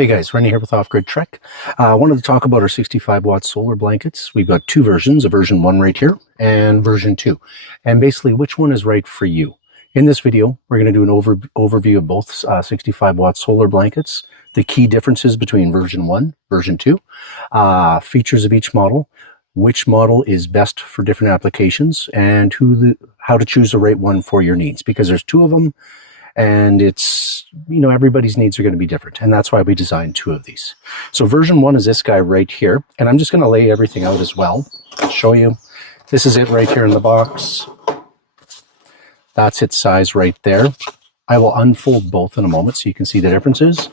Hey guys, Rennie here with Off Grid Trek. I wanted to talk about our 65 watt solar blankets. We've got two versions, a version 1 right here and version 2. And basically which one is right for you. In this video, we're going to do an overview of both 65 watt solar blankets, the key differences between version 1, version 2, features of each model, which model is best for different applications, and how to choose the right one for your needs, because there's two of them. And it's, everybody's needs are going to be different. And that's why we designed two of these. So version 1 is this guy right here. And I'm just going to lay everything out as well. Show you. This is it right here in the box. That's its size right there. I will unfold both in a moment so you can see the differences.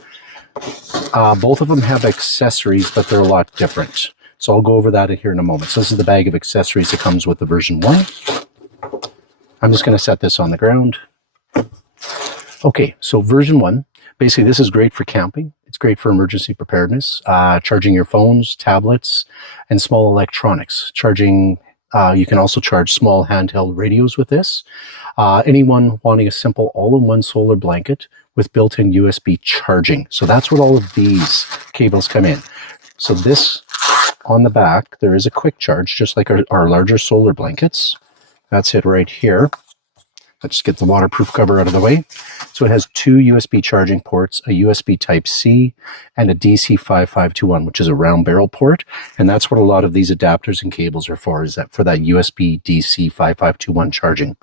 Both of them have accessories, but they're a lot different. So I'll go over that here in a moment. So this is the bag of accessories that comes with the version 1. I'm just going to set this on the ground. Okay, so version 1, basically this is great for camping. It's great for emergency preparedness, charging your phones, tablets, and small electronics. You can also charge small handheld radios with this. Anyone wanting a simple all-in-one solar blanket with built-in USB charging. So that's what all of these cables come in. So this, on the back, there is a quick charge, just like our larger solar blankets. That's it right here. Let's get the waterproof cover out of the way. So it has two USB charging ports, a USB Type-C, and a DC 5521, which is a round barrel port. And that's what a lot of these adapters and cables are for, is that for that USB DC 5521 charging.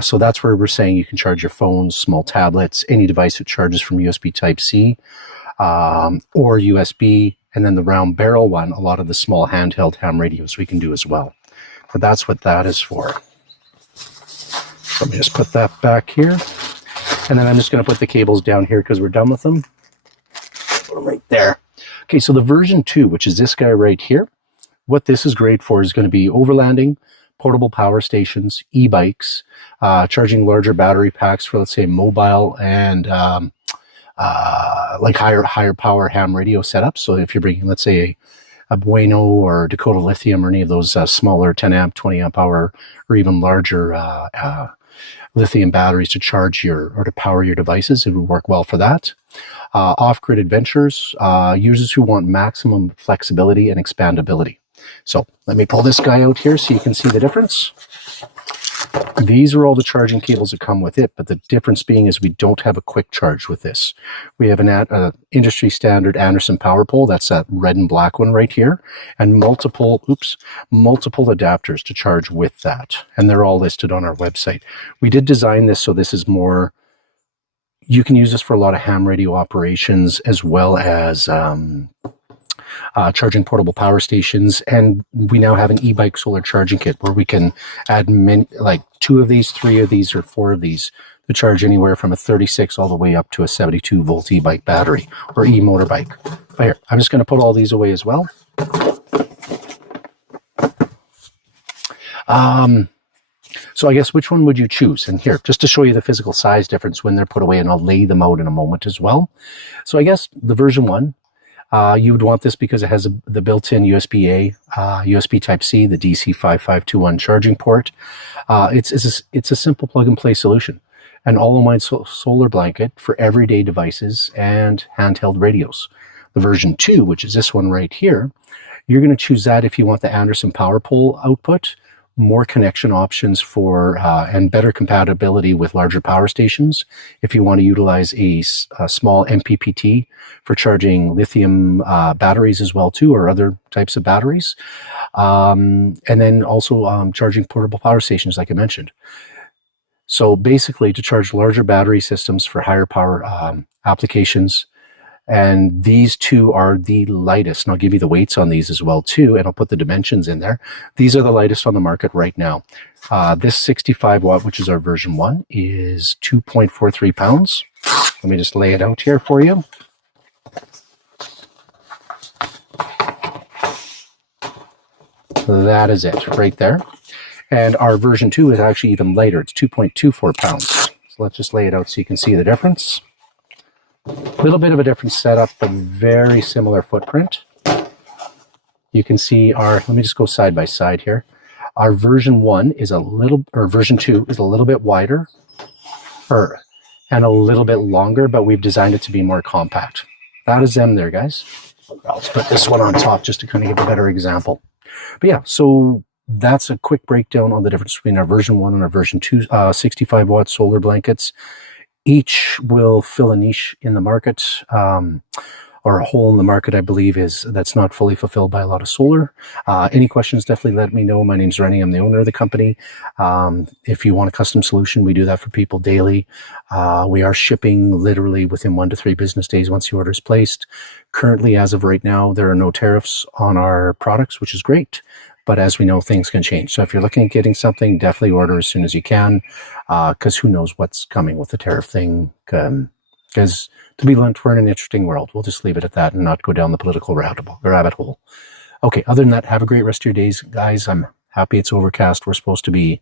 So that's where we're saying you can charge your phones, small tablets, any device that charges from USB Type-C or USB. And then the round barrel one, a lot of the small handheld ham radios we can do as well. But that's what that is for. So let me just put that back here. And then I'm just going to put the cables down here because we're done with them. Put them right there. Okay, so the version 2, which is this guy right here, what this is great for is going to be overlanding, portable power stations, e-bikes, charging larger battery packs for, let's say, mobile and like higher power ham radio setups. So if you're bringing, let's say, a Bueno or Dakota Lithium or any of those smaller 10 amp, 20 amp hour, or even larger lithium batteries to charge or to power your devices, it would work well for that. Off-grid adventures, users who want maximum flexibility and expandability. So let me pull this guy out here so you can see the difference. These are all the charging cables that come with it, but the difference being is we don't have a quick charge with this. We have an industry standard Anderson Powerpole, that's that red and black one right here, and multiple adapters to charge with that. And they're all listed on our website. We did design this so this is more, you can use this for a lot of ham radio operations as well as charging portable power stations, and we now have an e-bike solar charging kit where we can add like 2 of these, 3 of these, or 4 of these to charge anywhere from a 36 all the way up to a 72 volt e-bike battery or e-motorbike. Here, I'm just going to put all these away as well. So I guess which one would you choose? And here, just to show you the physical size difference when they're put away, and I'll lay them out in a moment as well. So I guess the version 1, you would want this because it has the built-in USB-A, USB Type-C, the DC 5521 charging port. It's a simple plug-and-play solution. An all-in-one solar blanket for everyday devices and handheld radios. The version 2, which is this one right here, you're going to choose that if you want the Anderson Powerpole output, more connection options for and better compatibility with larger power stations. If you want to utilize a small MPPT for charging lithium batteries as well too, or other types of batteries, and then also charging portable power stations like I mentioned. So basically to charge larger battery systems for higher power applications. And these two are the lightest, and I'll give you the weights on these as well too, and I'll put the dimensions in there. These are the lightest on the market right now. This 65 watt, which is our version 1, is 2.43 pounds. Let me just lay it out here for you. That is it right there. And our version 2 is actually even lighter. It's 2.24 pounds. So let's just lay it out so you can see the difference. A little bit of a different setup, but very similar footprint. You can see let me just go side by side here. Our version 1 is version 2 is a little bit wider, and a little bit longer, but we've designed it to be more compact. that is them there, guys. I'll put this one on top just to kind of give a better example. But yeah, so that's a quick breakdown on the difference between our version 1 and our version 2 65-watt solar blankets. Each will fill a niche in the market, or a hole in the market, I believe, that's not fully fulfilled by a lot of solar. Any questions, definitely let me know. My name's Rennie. I'm the owner of the company. If you want a custom solution, we do that for people daily. We are shipping literally within 1 to 3 business days once the order is placed. Currently, as of right now, there are no tariffs on our products, which is great. But as we know, things can change. So if you're looking at getting something, definitely order as soon as you can, because who knows what's coming with the tariff thing. Because to be blunt, we're in an interesting world. We'll just leave it at that and not go down the political rabbit hole. Okay, other than that, have a great rest of your days, guys. I'm happy it's overcast. We're supposed to be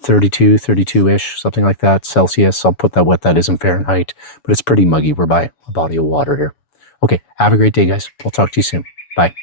32-ish, something like that, Celsius. I'll put that what that is in Fahrenheit, but it's pretty muggy. We're by a body of water here. Okay, have a great day, guys. We'll talk to you soon. Bye.